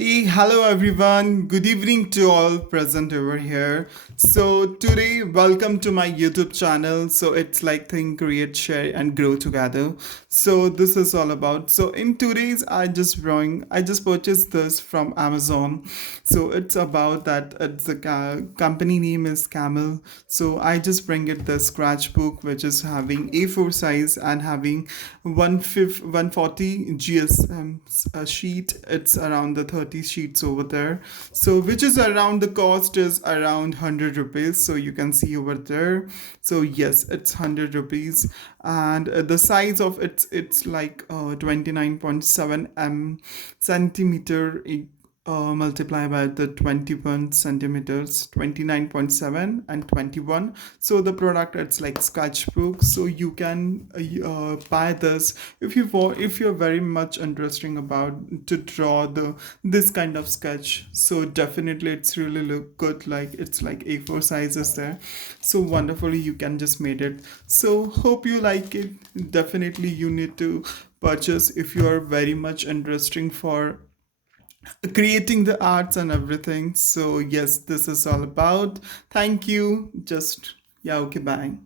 Hey, hello everyone. Good evening to all present over here. So today, welcome to my YouTube channel. So it's like think, create, share, and grow together. So this is all about. So in today's, I just purchased this from Amazon. So it's about that. It's the company name is Camel. So I just bring it the scratch book, which is having A4 size and having 140 GSM sheet. It's around the 30 sheets over there. So which is around the cost is around 100 rupees. So you can see over there. So yes, it's 100 rupees, and the size of it's like 29.7 centimeter multiply by the 21 centimeters, 29.7 and 21. So the product, it's like sketchbook. So you can buy this if you want, if you're very much interesting about to draw the this kind of sketch. So definitely it's really look good, like it's like A4 sizes there. So wonderfully you can just made it. So hope you like it. Definitely you need to purchase if you are very much interesting for creating the arts and everything. So yes, this is all about. Thank you. Just yeah, okay, bye.